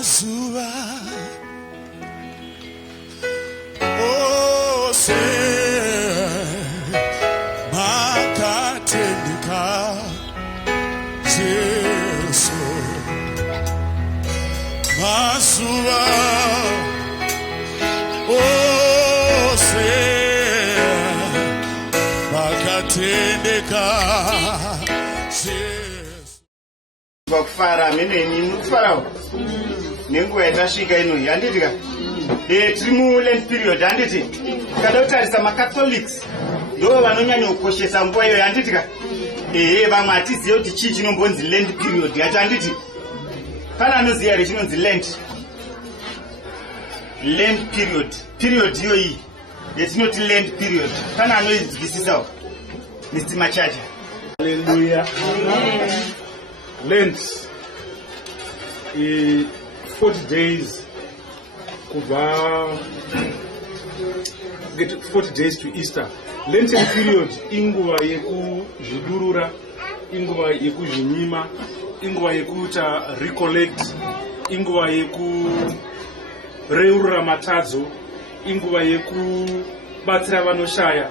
Mazuva ose makatendeka Jesu. Mazuva ose makatendeka Jesu. Bakufara meneni mukufarawo nenguva yatasvika ino handiti tiri mu-Lent period handiti kada kutarisa macatholics ndo vanonyanya kukoshesa nguva iyo handiti vamwe hatizive kuti chii chinombonzi Lent period yacho handiti pana anoziva here chinonzi Lent period iyoyi yetinoti Lent period pana anoinzwisisawo Mr. Machacha. Hallelujah. Lent 40 days get 40 days to Easter. Lenten period inguva yekuzvidurura, inguva yekuzvinyima, inguva yekuita recollect, inguva yekureurura matadzo, inguva yekubatsira vanoshaya,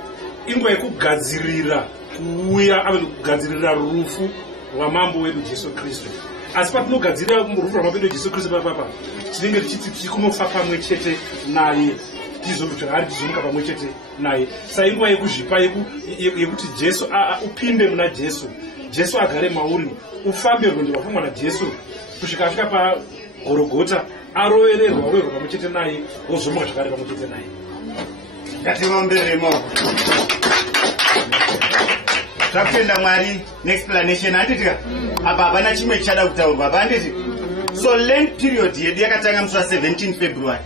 inguva yekugadzirira kuuya kugadzirira rufu rwamambo wedu Jesu Kristu. Asi patinogadzirira rufu rwamambo wedu Jesu Kristu papapa tinenge tichikunofa pamwe chete naye tizomuka pamwe chete naye. Sainguva yekuzvipa yekuti Jesu upinde muna Jesu agare mauri, ufambe rwendo rwafambwa naJesu kusvika afika paGorogota, arovererwa pamwe chete naye, ozomuka zvakare pamwe chete naye. Ngativomberere maoko. Zvakutenda Mwari neexplanation handitika apa hapana chimwe chichada kutaurwa apa handiti. So Lent period yedu yakatanga musi wa17 February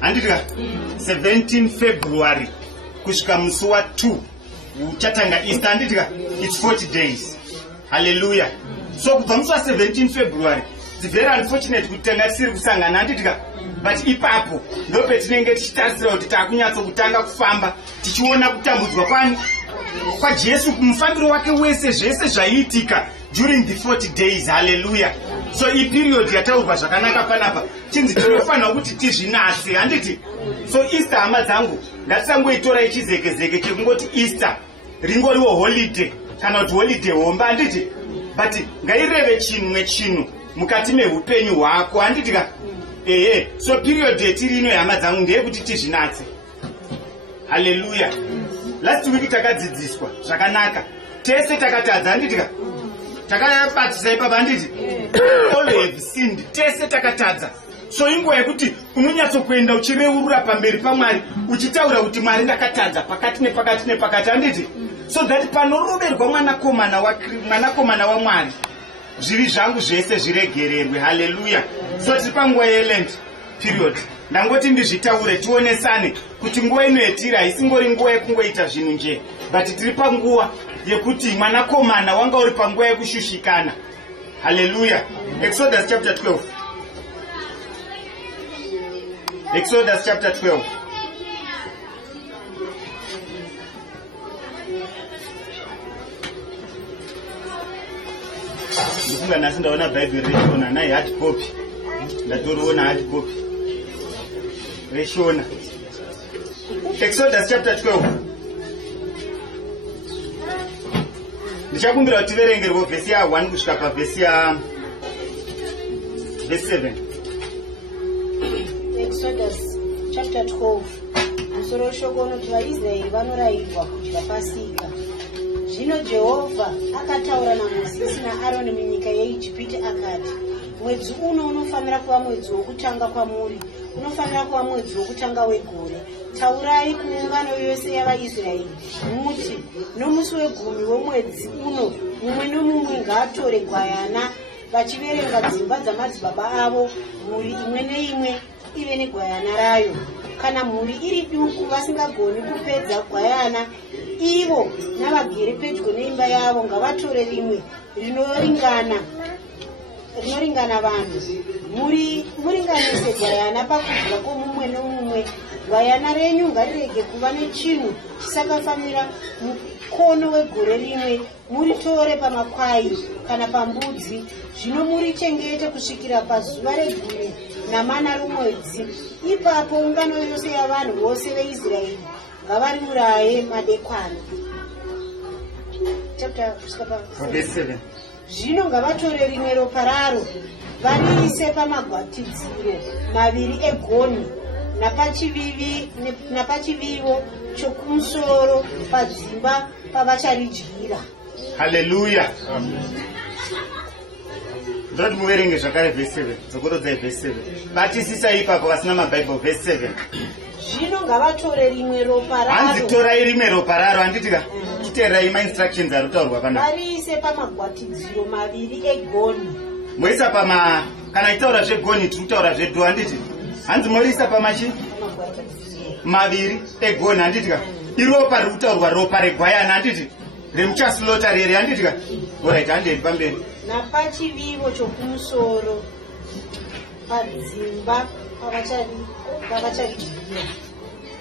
handitika 17 February kusvika musi wa2 uchatanga Easter handitika, it's 40 days. Hallelujah. So kubva musi wa17 February it's very unfortunate kuti tanga tisiri kusangana handitika, but ipapo ndo petinenge tichitarisira kuti takunyatso kutanga kufamba tichiona kutambudzwa kwaJesu, mufambiro wake wese, zvese zvaiitika during the 40 days. Hallelujah. So i period yataurwa zvakanaka panapa chinzi tinofanira kuti tizvinatse handiti. So Easter hama dzangu ngatisangoitora ichizeke chekungoti Easter ringoriwo holiday kana kuti holiday homba handiti, but ngaireve chinhu mukati mehupenyu hwako handitika. So period yetiri ino hama dzangu ndeyekuti tizvinatse. Hallelujah. Last week takadzidziswa zvakanaka, tese takatadza handitika, takabatisa ipapa handiti, all have sinned, tese takatadza. So inguva yekuti unonyatsokuenda uchireurura pamberi paMwari uchitaura kuti Mwari ndakatadza pakati nepakati handiti, so that panoroverwa mwanakomana waMwari zvivi zvangu zvese zviregererwe. Hallelujah. So tiri panguva yeLent period. Ndangoti ndizvitaure tionesane kuti nguva ino yetiri haisingori nguva yekungoita zvinhu nje, but tiri panguva yekuti mwanakomana wanga uri panguva yekushushikana. Hallelujah. Exodus chapter 12. Exodus chapter 12. Ndifunga nhasi ndaona Bible reshona nai hard copy. Ndatoriona hard copy. Reshona. Exodus chapter 12. Ndichakumbira kuti tiverengerwe vhesi ya1 kusvika pavhesi ya 7. Exodus chapter 12. Musoro shoko unoti vaIsraeri vanorayirwa kudya Pasika. Zvino Jehovha akataura naMozisi naAroni munyika yeIjipiti akati, mwedzi uno unofanira kuva mwedzi wokutanga kwamuri, unofanira kuva mwedzi wokutanga wegore. Taurai kuungano yose yavaIsraeri muti, nomusi wegumi womwedzi uno mumwe nomumwe ngaatore gwayana, vachiverenga dzimba dzamadzibaba avo, mhuri imwe neimwe ive negwayana rayo. Kana mhuri iri duku vasingagoni kupedza gwayana, ivo navagere pedyo neimba yavo ngavatore rimwe rinoringana vanhu. Muringanise gwayana pakudya kwomumwe nomumwe. Gwayana renyu ngarirege kuva nechinhu chisakafanira mukono wegore rimwe muritore pamakwai kana pambudzi, zvino murichengete kusvikira pazuva regumi namana romwedzi. Ipapo ungano yose yavanhu vose veIsraeri ngavariuraye madekwana. Zvino ngavatore rimwe ropa raro variise pamagwatidziro maviri egoni napachivivo chokumusoro padzimba pavacharidyira. Haleluya. Ndoti muverenge zvakare verse 7. Dzokorodzai verse 7. Batisisa ipapo vasina maBhayibheri verse 7. Zvino ngavatore rimwe ropa raro. Hanzi torai rimwe ropa raro handitika. Titeerai ma-instructions aritaurwa panapa. Variise pamagwatidziro maviri egoni. Moisa kana itaura zvegoni tiri kutaura zvedho handiti. Hanzi moriisa pamachi maviri egoni handitika. Iropa riri kutaurwa ropa regwayana handiti. Remuchaslota rere handitika. Alright, handei pamberi. Napachivivo chokumusoro padzimba pavacharidyira.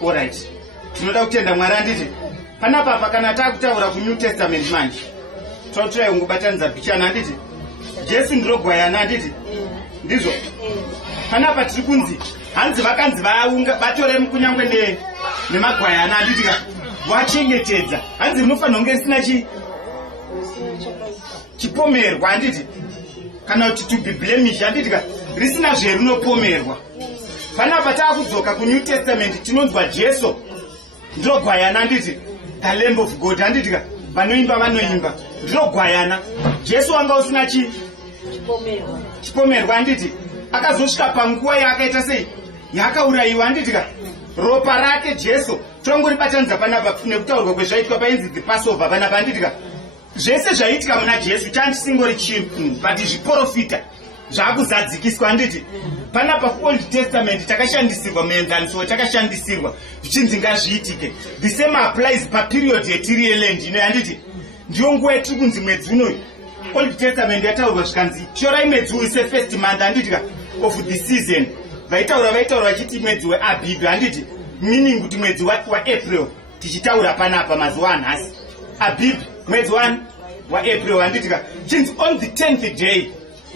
Alright. Tinoda kutenda Mwari handiti. Panapa kana taakutaura kuNew Testament manje. Totorai ungobatanidza pichana handiti. Jesu ndiro gwayana handiti. Ndizvo. Panapa tiri kunzi hanzi vakanzi vatore kunyangwe nemagwayana handitika. Vachengetedza. Hanzi munofanira kunge risina chipomerwa handiti. Kana kuti to be blemished handitika. Risina zverunopomerwa. Panapa taakudzoka kuNew Testament tinonzwa Jesu ndiro gwayana handiti. The Lamb of God handitika. Vanoimba ndiro gwayana. Jesu wanga usina chipomerwa handiti. Akazosvika panguva yaakaita sei yakaurayiwa handitika. Ropa rake Jesu tongoribatanidza panapa nekutaurwa kwezvaitwa painzi the Passover panapa handitika. Zvese zvaitika muna Jesu chandisingori chinhu but zviprofita zvakuzadzikiswa handiti. Panapa kuOld Testament takashandisirwa muenzaniso takashandisirwa zvichinzi ngazviitike. The same applies paperiod yetiri yeland ino handiti. Ndiyo nguva yetiri kunzi mwedzi unoyu. Old Testament yataurwa zvikanzi chorai mwedzi uyu first month handitika of the season. Vaitaura vachiti mwedzi weAbib handiti. Meaning kuti mwedzi waApril tichitaura panapa mazuva anhasi. Abib mwedzi waApril handitika. Chinzi on the 10th day.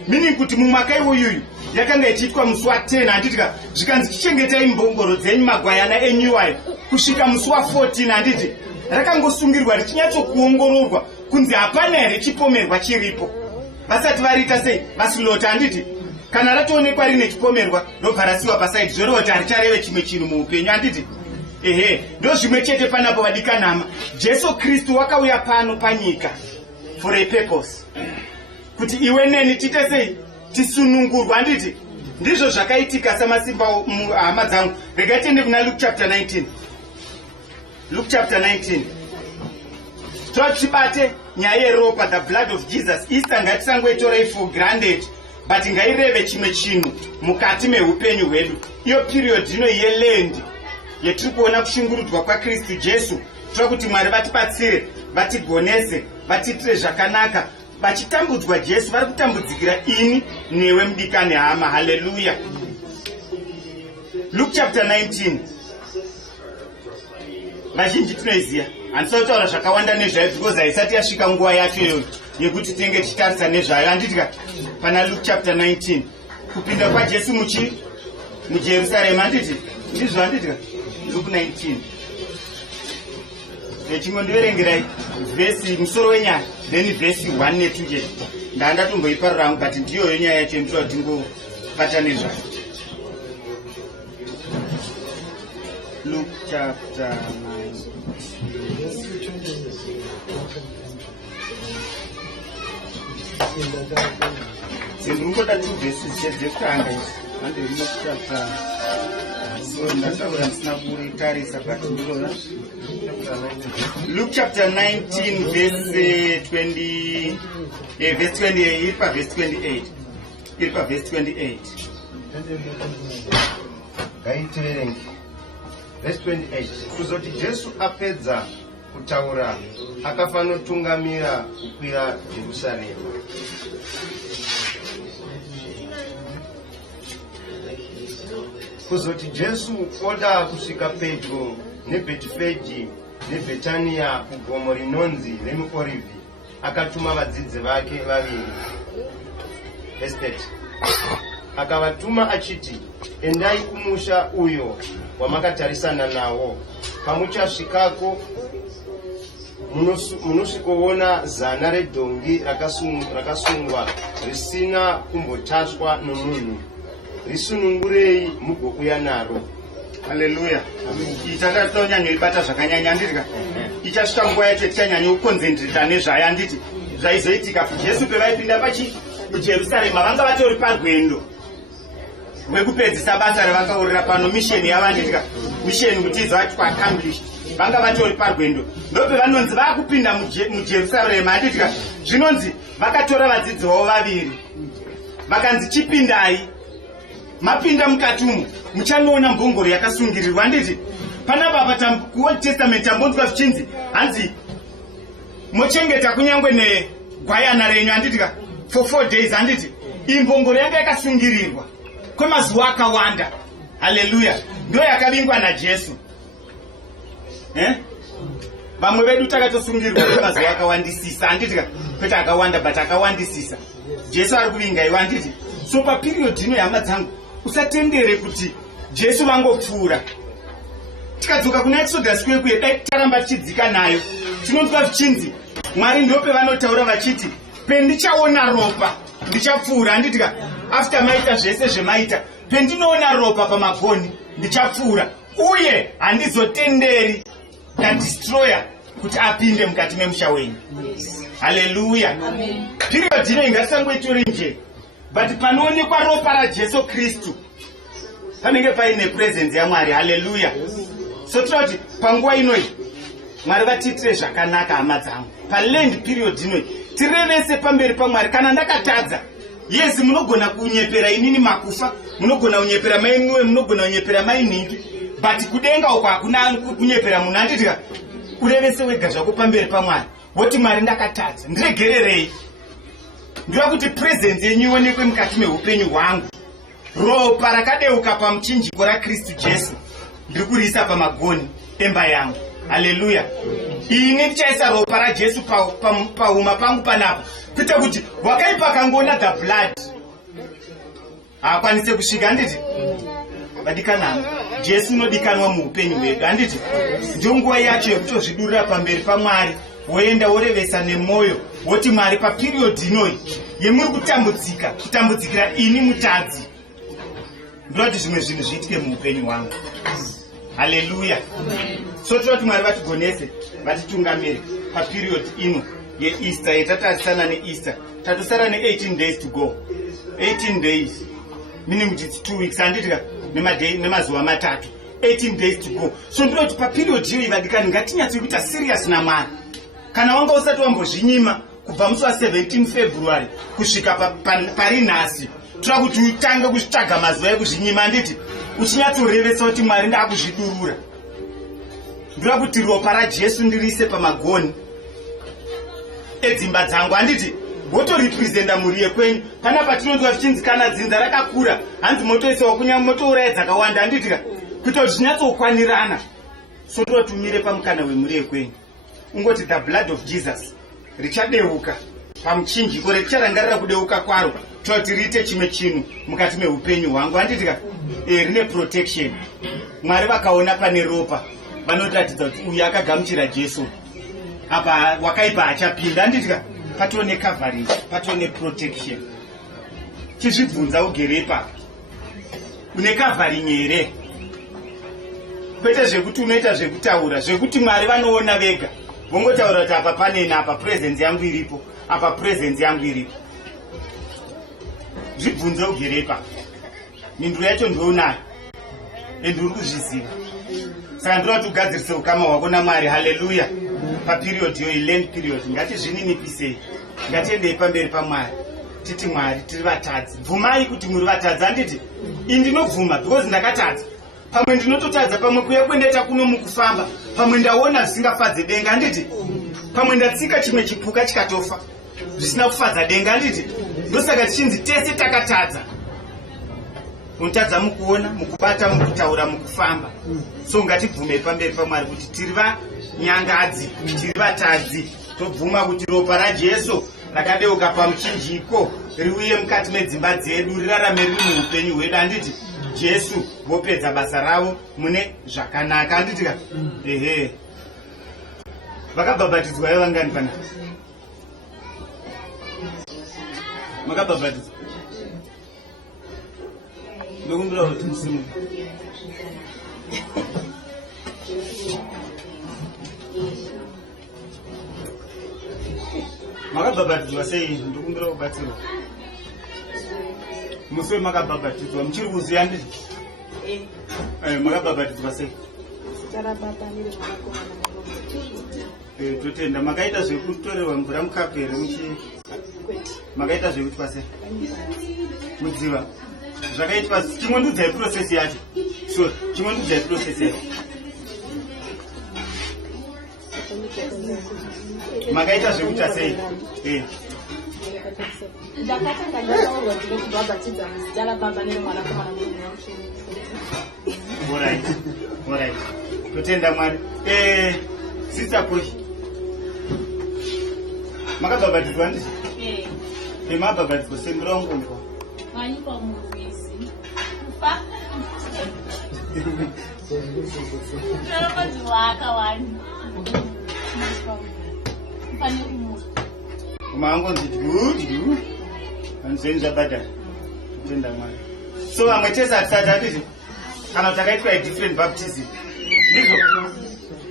Meaning kuti mumwaka iwoyuyu yakanga ichiitwa musi wa10 handitika. Zvikanzi chengetai mbongoro dzenyu magwayana enyu ayo kusvika musi wa14 handiti. Rakangosungirwa richinyatsokuongororwa kunzi hapana here chipomerwa chiripo. Vasati variita sei vasilota handiti. Kana ratoonekwa rine chipomerwa robva rasiwa pasaidi zvoreva kuti harichareve chimwe chinhu muupenyu handiti. Ndo zvimwe chete panapo vadikanhama. Jesu Kristu wakauya pano panyika for a purpose. Kuti iwe neni tiite sei tisunungurwa handiti. Ndizvo zvakaitika samasimba hama dzangu. Regai tiende kuna Luke chapter 19. Luke chapter 19. Tibate nyaya yeropa, the blood of Jesus. Easter ngatisangoitorei for granted, but ngaireve chimwe chinhu mukati meupenyu hwedu. Iyo period ino yeland yetiri kuona kushungurudzwa kwaKristu Jesu. Tira kuti Mwari vatibatsire, vatigonese, vatiitire zvakanaka. Vachitambudzwa Jesu vari kutambudzikira ini newe mudikani hama. Haleluya. Luke chapter 19. Vazhinji tinoiziva. Handisautaura zvakawanda nezvayo because haisati yasvika nguva yacho iyoyo yekuti tinenge tichitarisa nezvayo handitika. Pana Luke chapter 19 kupinda kwaJesu muJerusarema handiti. Ndizvo handitika. Luke 19. Chingondiverengerai vhesi musoro wenyaya then vhesi 1 ne2 chete. Ndatomboiparira hangu but ndiyoyo nyaya yacho ndinoda kuti tingobata nezvayo. Luke chapter 19. Sindingoda 2 verses dzekutanga idzi. Hande Luke chapter. So ndataura ndisina kuritarisa but ndinoona. Luke chapter 19 verse 20. Verse 28. Iri pa verse 28. Iri pa verse 28. Gaitiverengi. Verse 28. Kuzoti Jesu apedza kutaura akafanotungamira kukwira Jerusalema. Kuzoti Jesu oda kusvika pedyo neBhetifeji neBhetania kugomo rinonzi remuOrivhi, akatuma vadzidzi vake vaviri. Verse 30. Akavatuma achiti, endai kumusha uyo wamakatarisana nawo. Pamuchasvikako munosvikoona zana redhongi rakasungwa risina kumbotasvwa nomunhu. Risunungurei mugouya naro. Haleluya. Itanga tonyanyibata zvakanyanya ndika. Ichasvika nguva yacho tichanyanya kukonzentrita nezvaya nditi. Zvaizoitika Jesu pevaipinda kuJerusarema vanga vatori parwendo rwekupedzisa basa ravakaurira pano misheni yavanditika. Misheni kuti izovati accomplished. Vanga vatori parwendo. Ndope vanonzi vakupinda muJerusarema anditika. Zvinonzi vakatora vadzidzi vavo vaviri. Vakanzi chipindai. Mapinda mukati umu muchanoona mbongoro yakasungirirwa nditi. Panapa kuOld Testament tambonzwa zvichinzi hanzi mochengeta kunyangwe negwayana renyu anditika for 4 days anditi. Imbongoro yanga yakasungirirwa kwemazuva akawanda. Haleluya. Ndio yakavingwa naJesu. Vamwe vedu takatosungirirwa kwemazuva akawandisisa anditika. Kwete akawanda but akawandisisa. Jesu ari kuvinga iwe anditi. So paperiod ino hama dzangu usatendere kuti Jesu vangopfuura. Tikadzoka kuna Exodus kwekuye dai taramba tichidzika nayo. Tinonzwa zvichinzi Mwari ndope vanotaura vachiti pendichaona ropa ndichapfuura anditika. After maita zvese zvemaita pendinoona ropa pamagoni ndichapfuura. Uye handizotenderi destroyer kuti apinde mukati memusha wenyu. Haleluya. Period ino ingasangoitori nje. But panoonekwa ropa raJesu Kristu panenge paine presence yaMwari. Haleluya. So tinoti panguva inoi Mwari vatitire zvakanaka hama dzangu. Paland period inoi tirevese pamberi paMwari. Kana ndakatadza, yes, munogona kunyepera inini makufa, munogona kunyepera mainuwe, munogona kunyepera mainhingi, but kudenga uko hakuna kunyepera munhu anditika. Urevese wega zvako pamberi paMwari. Woti Mwari ndakatadza, ndiregererei. Ndiva kuti presence yenyu ionekwe mukati meupenyu hwangu. Ropa rakadeuka pamuchinjiko raKristu Jesu ndiri kuriisa pamagoni emba yangu. Haleluya. Ini ndichaisa ropa raJesu pahuma pangu panapa kuita kuti wakaipa kangoona the blood haakwanise kusvika anditi. Vadikana, Jesu unodikanwa muupenyu hwedu anditi. Ndio nguva yacho yekutozvidurira pamberi paMwari, woenda worevesa nemwoyo, woti Mwari paperiod inoi yemuri kutambudzikira ini mutadzi, ndoti zvimwe zvinhu zviitike muupenyu hwangu. Haleluya. So tinoti Mwari vatigonese, vatitungamire paperiod ino yeEaster yetatarisana neEaster. Tatusara ne18 days to go. 18 days meaning kuti it's 2 weeks anditika nemazuva matatu. 18 days to go. So ndinoti paperiod iyo ivadikani ngatinyatsi kuita serious naMwari. Kana wanga usati wambozvinyima kubva musi wa17 February kusvika pari nhasi, tira kuti utange kuzvitsvaga mazuva ekuzvinyima anditi. Uchinyatsorevesa kuti Mwari ndakuzvidurura. Ndira kuti ropa raJesu ndiriise pamagoni edzimba dzangu anditi. Wotorepresenta mhuri yekwenyu. Panapa tinonzwa zvichinzi kana dzinza rakakura hanzi motoisawo kunyangwe motouraya dzakawanda anditika kuita kuti zvinyatsokwanirana. So totumire pamukana wemhuri yekwenyu. Ungoti the blood of Jesus richadeuka pamuchinjiko, richarangarira kudeuka kwaro toti riite chimwe chinhu mukati meupenyu hwangu anditika. Rine protection. Mwari vakaona pane ropa vanoratidza kuti uyu akagamuchira Jesu, apa wakaipa achapinda anditika. Patone covering, patone protection. Chizvibvunza ugere ipapo, une covering here? Kwete zvekuti unoita zvekutaura zvekuti Mwari vanoona vega, vongotaura kuti apa panena, apa presence yangu iripo, apa presence yangu iripo. Zvibvunza ugere ipapo. Minduru yacho ndounayo ende uri kuzviziva. Saka ndinoti ugadzirise ukama hwako naMwari. Haleluya. Paperiod iyo ilend period ngatizvininipisei, ngatiendei pamberi paMwari titi Mwari tiri vatadzi. Bvumai kuti muri vatadzi anditi. Indinobvuma because ndakatadza. Pamwe ndinototadza, pamwe kuya kwendaita kuno mukufamba, pamwe ndaona zvisingafadze denga anditi. Pamwe ndatsika chimwe chipuka chikatofa zvisina kufadza denga anditi. Ndosaka tichinzi tese takatadza. Unotadza mukuona, mukubata, mukutaura, mukufamba. So ngatibvumei pamberi paMwari kuti tiri nyangadzi, tiri vatadzi, tobvuma kuti ropa raJesu rakadeuka pamuchinjiko riuye mukati medzimba dzedu rirarame riri muupenyu hwedu. Handiti Jesu vopedza basa ravo mune zvakanaka. Handiti ka ehe. Vakabhabhatidzwa ivo vangani pana? Makabhabhatidzwa? Ndokumbira kuti musimu. Makabhabhatidzwa sei? Ndokumbira kubatsirwa. Muswe makabhabhatidzwa muchiri kuziya ndizvo? Makabhabhatidzwa sei? Totenda. Makaita zvekutorerwa mvura mukapere makaita zvekutwa sei? Mudziva zvakaitwa. Chingwandudzai process yacho. Sure, chingwandudzai process yacho. Makaita zvekutwa sei? Ndakatanga ndaurwa ndinokubhabhatidza muzita raBaba nereMwanakomana Alright. Totenda Mwari. Sister Push. Makabhabhatidzwa ndizvo? Mabhabhatidzwa sei? Ndiraungomva. Wanyikwa muvisi. Kufa. Ndinopadziwa akawani. Mfane kumuka. Kumaangonzi dhu. Hanzweni zvabhadhara. Totenda Mwari. So vamwe tese hatisati handizvo? Kana takaitwa different baptism. Ndizvo.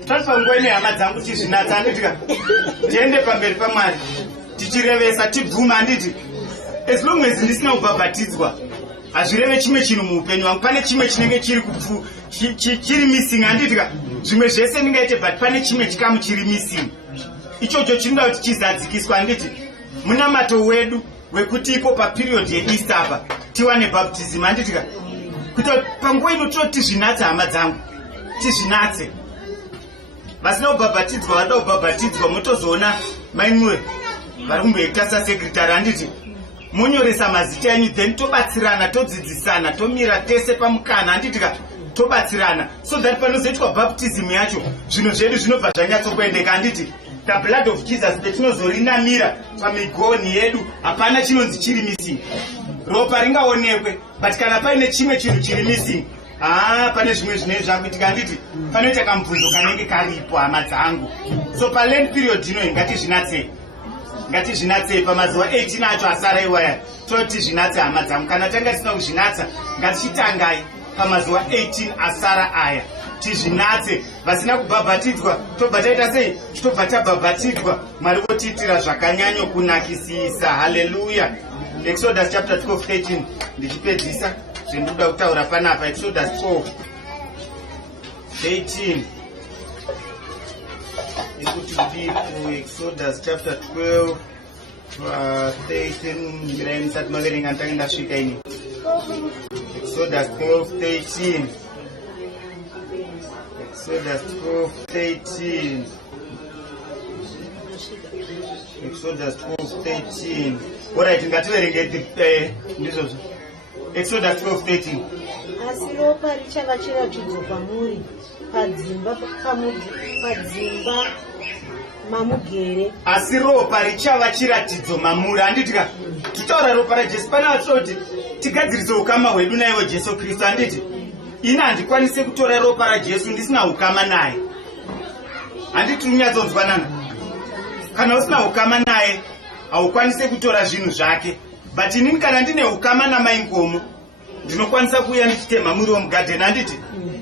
Tatipanguva ine hama dzangu tizvinatsa. Handitika tiende pamberi paMwari tichirevesa tibvuma. Handiti as long as ndisina kubhabhatidzwa hazvireve chimwe chinhu muupenyu wangu. Pane chimwe chinenge chiri missing. Handitika zvimwe zvese ndingaite but pane chimwe chikamu chiri missing. Ichocho chinoda kuti chizadzikiswa. Handiti munamato wedu wekuti ipo paperiod yeEaster apa tiwane baptism. Handitika kuti panguva ino tizvinatse hama dzangu, tizvinatse. Vasina kubhabhatidzwa vada kubhabhatidzwa motozoona mainwe vari kumboita sasekretari. Handiti monyoresa mazita enyu then tobatsirana, todzidzisana, tomira tese pamukana. Handitika tobatsirana so that panozoitwa baptism yacho zvinhu zvedu zvinobva zvanyatsokuendeka. Handiti the blood of Jesus petinozorinamira pamigoni yedu hapana chinonzi chiri missing. Ropa ringaonekwe but kana paine chimwe chinhu chiri missing pane zvimwe zvinenge zvakuitika. Handiti panoita kamubvunzo kanenge karipo hama dzangu. So palend period ino ngatizvinatsei pamazuva 18 acho asara iwaya totizvinatse hama dzangu. Kana tanga tisina kuzvinatsa ngatichitangai pamazuva 18 asara aya tizvinatse. Vasina kubhabhatidzwa tobva taita sei? Tobva tabhabhatidzwa. Mwari votiitira zvakanyanyo kunakisisa. Haleluya. Exodus chapter 12:13 ndichipedzisa zvendinoda kutaura panapa. Exodus 12:18 ikuti ndipo Exodus chapter 12:13 mirai musati maverenga ndange ndasvika ini. Exodus 12:13 Exodus 12:13 Exodus 12:13 Alright, ngativerenge ndizvozvo. Exodus 12:13 Asi ropa richava chiratidzo kwamuri padzimba mamugere. Asi ropa richava chiratidzo mamuri. Handitika titaura ropa raJesu pana vatoti tigadzirise ukama hwedu naivo Jesu Kristu. Handiti ina handikwanise kutora ropa raJesu ndisina ukama naye. Handiti unyatsonzwanana. Kana usina ukama naye haukwanise kutora zvinhu zvake. But inini kana ndine ukama namaingomo ndinokwanisa kuuya ndichitema muri womugadheni. Handiti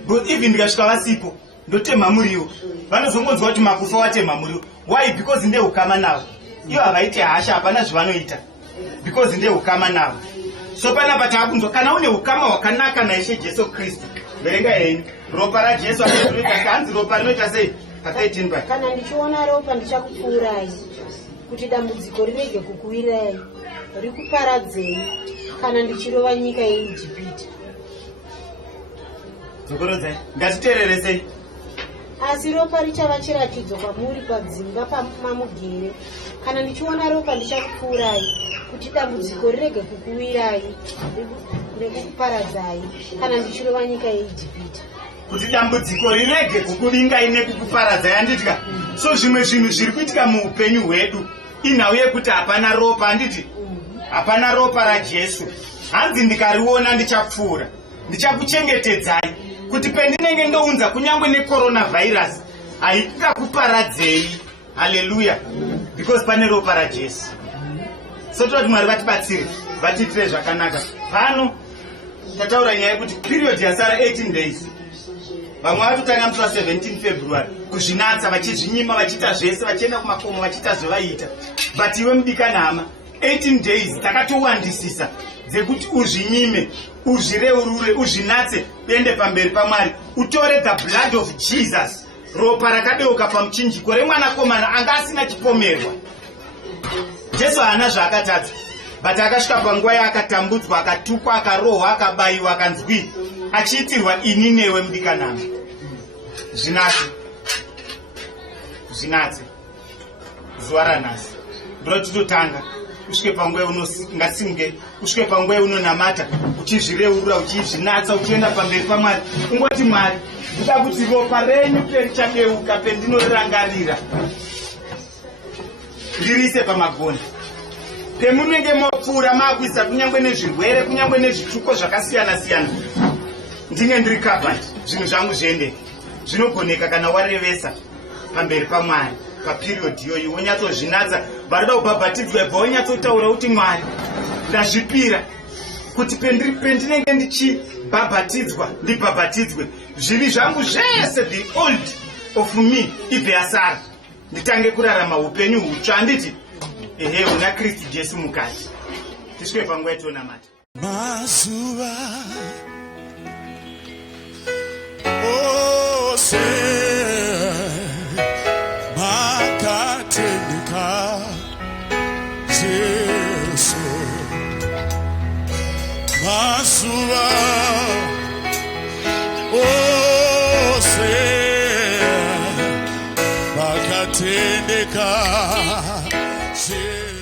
but even ndikasvika vasipo ndotema muriwo vanozongonzwa kuti makufa watema muriwo. Why? Because ndine ukama navo. Ivo havaiti hasha, hapana zvavanoita because ndine ukama navo. So panapa takunzwa kana une ukama hwakanaka naIshe Jesu Kristu verenga henyu ropa raJesu hanzi ropa rinoita sei? 13 pa kana ndichiona ropa ndichakupfuurai kuti dambudziko rirege kukuwirai rikuparadzei kana ndichirova nyika yeIjipiti. dzokorodzai ngatitereresei. Asi ropa richava chiratidzo kwamuri padzimba mamugere. Kana ndichiona ropa ndichakupfuurai kuti dambudziko rirege kukuwirai nekukuparadzai kana ndichirova nyika yeIjipiti. kuti dambudziko rirege kukuvingai nekukuparadza yanditya. So zvimwe zvinhu zviri kuitika muupenyu hwedu inhau yekuti hapana ropa, handiti hapana ropa raJesu. Hanzi ndikariona ndichapfuura, ndichakuchengetedzai kuti pendinenge ndounza kunyange necoronavirus haingakuparadzei. Haleluya, because pane ropa raJesu. So toti Mwari vatibatsire, vatiitire zvakanaka. Pano tataura nyaya yekuti period yasara 18 days. Vamwe vatotanga musi wa17 February kuzvinatsa, vachizvinyima, vachiita zvese, vachienda kumakomo, vachiita zvavaiita. But iwe mudikanhama, 18 days takatowandisisa dzekuti uzvinyime, uzvireurure, uzvinatse, uende pamberi paMwari, utore the blood of Jesus, ropa rakadeuka pamuchinjiko remwanakomana anga asina chipomerwa. Jesu haana zvaakatadza, but akasvika panguva yaakatambudzwa, akatukwa, akarohwa, akabayiwa, akanzwi achiitirwa ini newe mudikanhama. Zvinatse zuva ranhasi ndotitotanga usvike panguva unosimuke, usvike panguva unonamata, uchizvireurura, uchizvinatsa, uchienda pamberi paMwari. Ungoti Mwari, ndida kuti ropa renyu perichadeuka pendinorirangarira ndirise pamagoni, pemunenge mopfuura makuisa kunyange nezvirwere, kunyange nezvituko zvakasiyana siyana, ndinge ndiri covered, zvinhu zvangu zviendeke. Zvinogoneka kana warevesa pamberi paMwari paperiod iyoyi, wonyatsozvinatsa. Varida kubhabhatidzwa ibva wonyatsotaura kuti Mwari, ndazvipira kuti pendinenge ndichibhabhatidzwa ndibhabhatidzwe, zvivi zvangu zvese, the old of me ibve yasara, nditange kurarama upenyu hutsva. Handiti ehe, una Kristu Jesu mukati. Tisvike panguva yatonamata. Mazuva ose makatendeka Jesu, mazuva ose makatendeka Jesu.